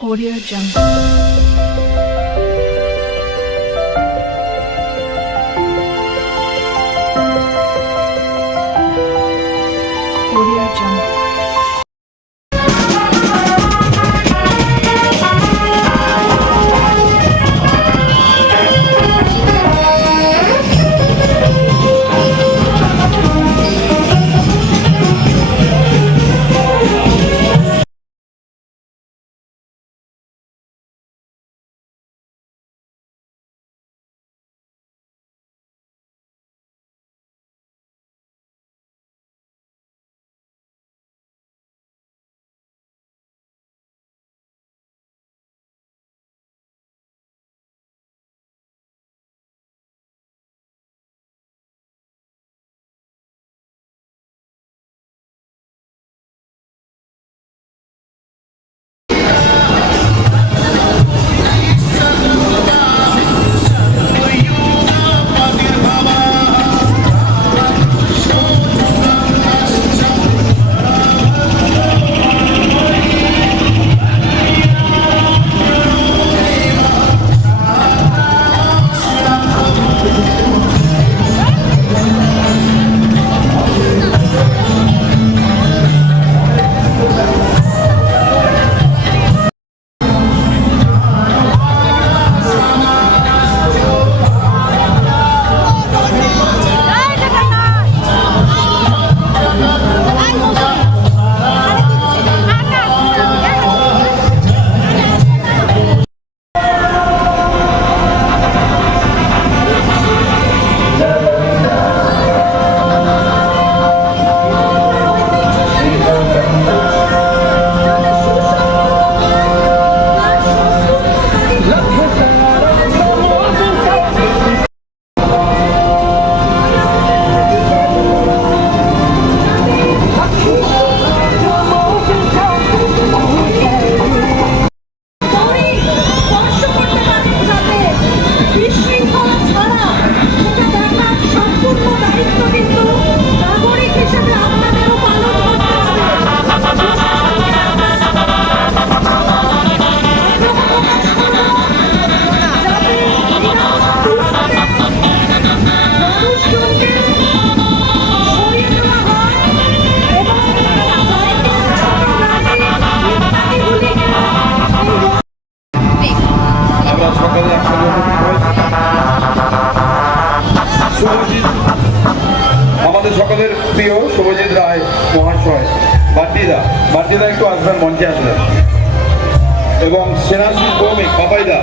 Audio Jungle. Audio Jungle. আমাদের সকলের প্রিয় শুভজিৎ রায় মহাশয় বাদ্যিদা একটু আসবেন, মঞ্চে আসবেন, এবং সেনাশ্রী কৌমিক বাবাইদা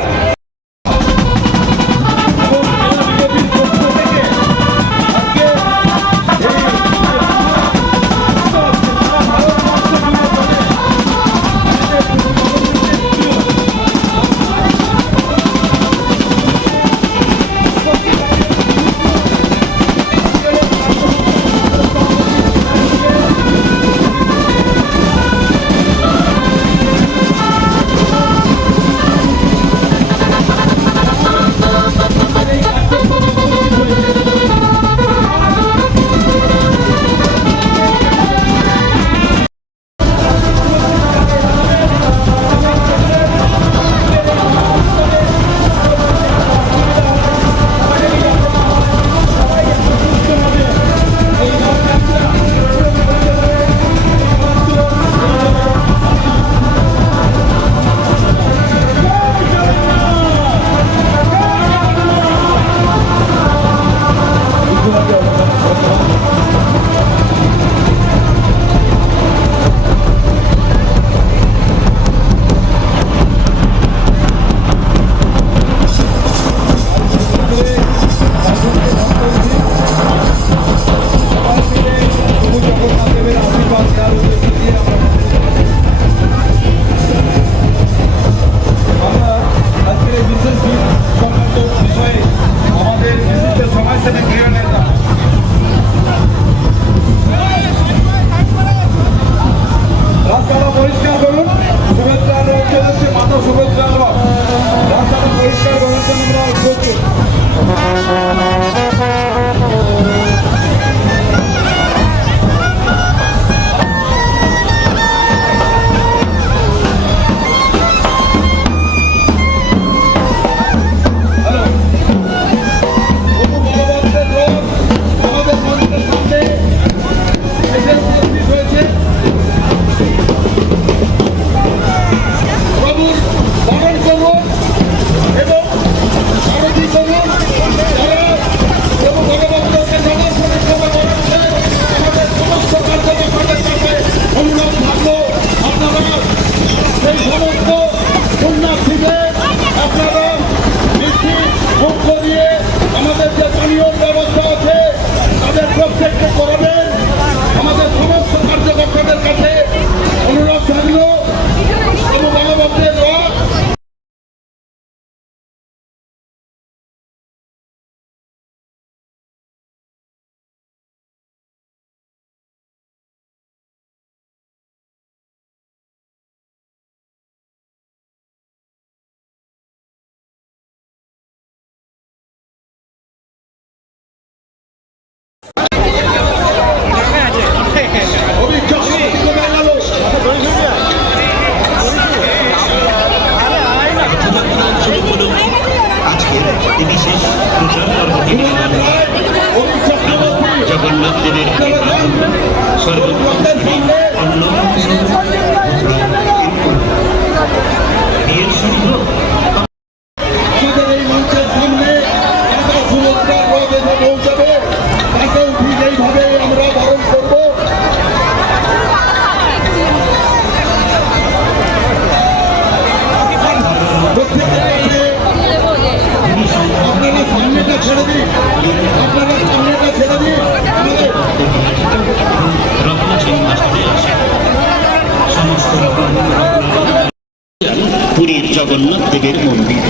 জগন্নাথ দেবের মন্দির।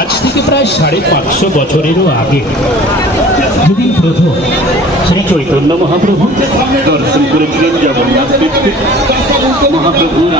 আজ থেকে প্রায় 550 বছরেরও আগে যেদিন প্রথম শ্রী চৈতন্য মহাপ্রভু দর্শন করেছিলেন জগন্নাথ দেবকে, মহাপ্রভুর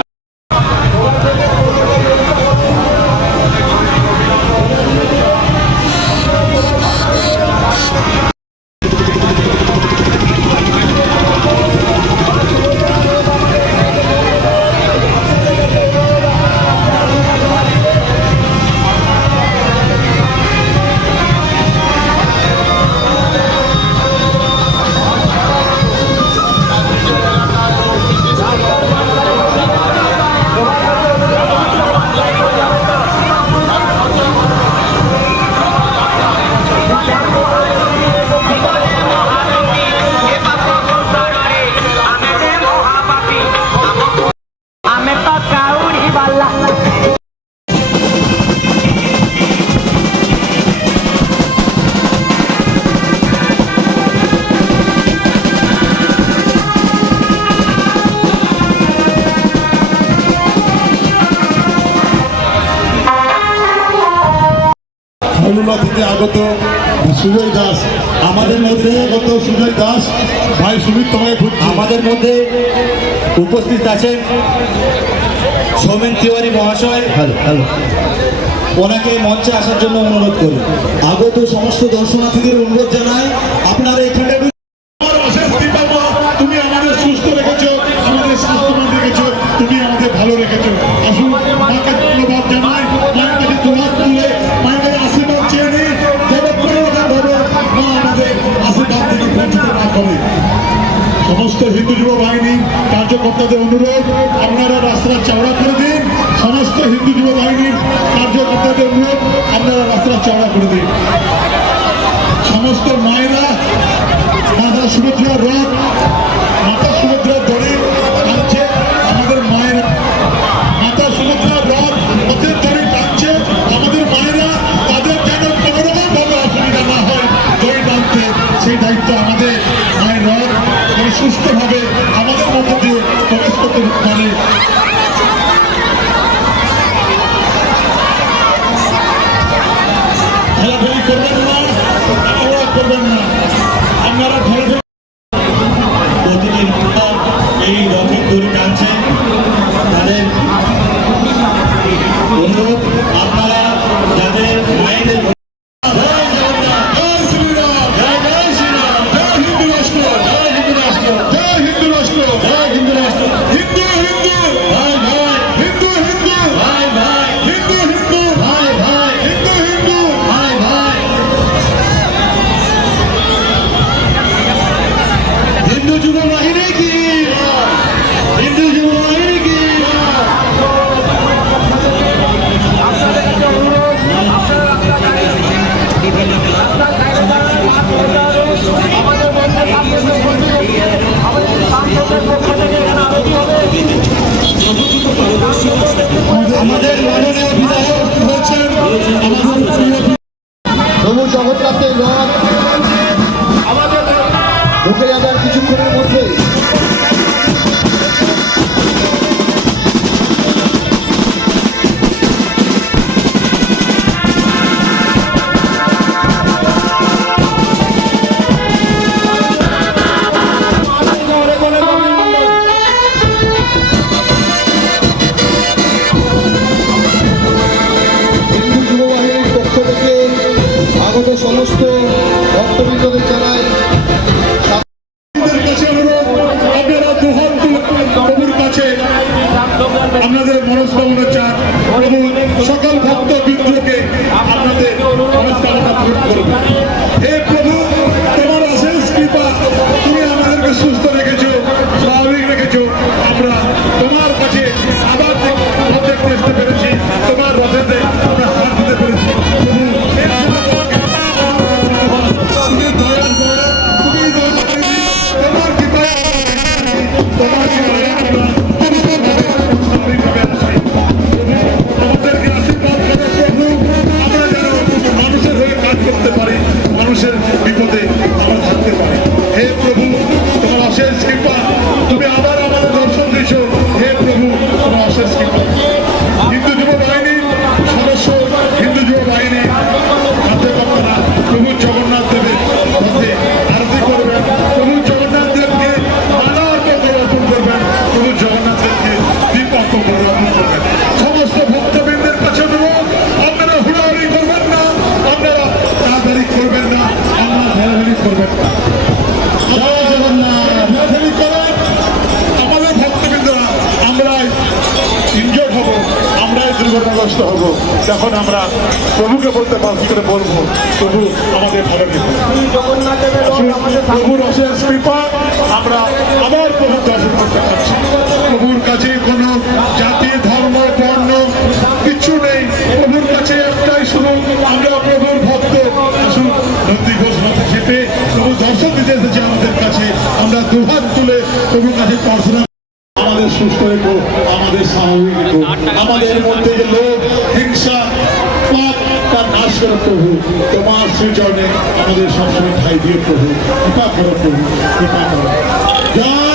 আমি তো কাউরি বাল্লা হাওড়া থেকে আগত সুজয় দাস, আমাদের মধ্যে আগত সুজয় দাস, ভাই সুমিত তোমাকে খুঁজছি। আমাদের মধ্যে উপস্থিত আছেন সৌমেন তিওয়ারি মহাশয়। হ্যালো, ওনাকে মঞ্চে আসার জন্য অনুরোধ করি। আগত সমস্ত দর্শনার্থীদের অনুরোধ জানাই আপনারা এখানে আমার অশেষ কৃতজ্ঞ। তুমি আমাদের সুস্থ রেখেছো, আমাদের স্বাস্থ্যবান রেখেছো, তুমি আমাদের ভালো রেখেছো। আসুন মাকে ধন্যবাদ জানাই, মায়ের কাছে দুহাত তুলে মায়ের কাছে আশীর্বাদ চেয়ে নিই, যাতে কোনো রকম ভাবে মা আমাদের আশীর্বাদ থেকে বঞ্চিত না করে। সমস্ত হিন্দু যুব বাহিনী কার্যকর্তাদের অনুরোধ, আপনারা রাস্তা চওড়া করে দিন। সমস্ত হিন্দু যুব বাহিনীর কার্যকর্তাদের অনুরোধ, আপনারা রাস্তা চওড়া করে দিন। সমস্ত মায়েরা মাতা সুভদ্রার রথ, মাতা সুভদ্রার দড়ি টানছে, আমাদের মায়েরা মাতা সুভদ্রার রথ রথের দড়ি টানছে, আমাদের মায়েরা তাদের যেন কোনোরকম ভাবে অসুবিধা না হয় দড়ি টানতে, সেই দায়িত্ব আমাদের। মায়ের রথ যেন সুস্থভাবে আমাদের মধ্যে দিয়ে প্রবেশ করতে পারে। খেলাধুলি করবেন না, তাড়াহুড়া করবেন না, আপনারা ঘরে ঘরে প্রতিদিন এই রথের দড়ি টানছে। তাদের অনুরোধ আপনারা যাতে মায়েদের জয় শ্রীরাম, জয় জয় শ্রীরাম, জয় হিন্দু রাষ্ট্র, জয় হিন্দু রাষ্ট্র, জয় হিন্দু রাষ্ট্র, জয় হিন্দু রাষ্ট্র, হিন্দু হিন্দু, ভাই ভাই, হিন্দু হিন্দু, ভাই ভাই, হিন্দু হিন্দু, ভাই ভাই, হিন্দু হিন্দু। ভাই ভাই। হিন্দু যুব বাহিনী কি, হিন্দু যুব বাহিনী কি। আমাদের মাননীয় বিধায়ক হচ্ছেন আমাদের প্রিয় প্রভু জগন্নাথের রথ ঢুকে যাবার কিছুক্ষণের মধ্যে হিন্দু যুব বাহিনীর পক্ষ থেকে আগত সমস্ত ভক্তবৃন্দদের জানাই আপনাদের কাছে অনুরোধ, আপনারা দুহাত তুলে প্রভুর কাছে আপনাদের মনস্কামনা চান। প্রভু সকল ভক্ত বৃন্দকে আপনাদের মনস্কামনা পূরণ করবেন। হে প্রভু, তোমার অশেষ কৃপা, তুমি আমাদেরকে সুস্থ রেখেছো, স্বাভাবিক রেখেছো। আমরা তোমার কাছে আবার রথ দেখতে আসতে পেরেছি, তোমার রথেতে আমরা হাত দিতে পেরেছি। প্রভু, তুমি দয়া করো, তুমি দয়া করে দিন। তোমার কৃপায় তোমার কৃপায় আমরা স্বাভাবিকভাবে আসি। প্রভু, আমাদেরকে আশীর্বাদ দুর্ঘটনাগ্রস্ত হব তখন আমরা প্রভুকে বলতে বাধ্য করে বলবো প্রভু আমাদের ভালো রেখো। আসুন, প্রভুর অশেষ কৃপা আমরা আবার প্রভুর দর্শন করতে পারছি। প্রভুর কাছে কোনো জাতি ধর্ম বর্ণ কিচ্ছু নেই, প্রভুর কাছে একটাই শুনুন, আমরা প্রভুর ভক্ত। আসুন, নন্দী ঘোষ রথে চেপে প্রভু দর্শন দিতে এসেছে আমাদের কাছে, আমরা দুহাত তুলে প্রভুর কাছে প্রার্থনা। আমাদের সুস্থ রেখো, আমাদের স্বাভাবিক রেখো, আমাদের মধ্যে যে লোভ হিংসা পাপ তার নাশ করো প্রভু। তোমার শ্রীচরণে আমাদের সবসময় ঠাই দিয়ে প্রভু, কৃপা করো প্রভু, কৃপা করো। জয়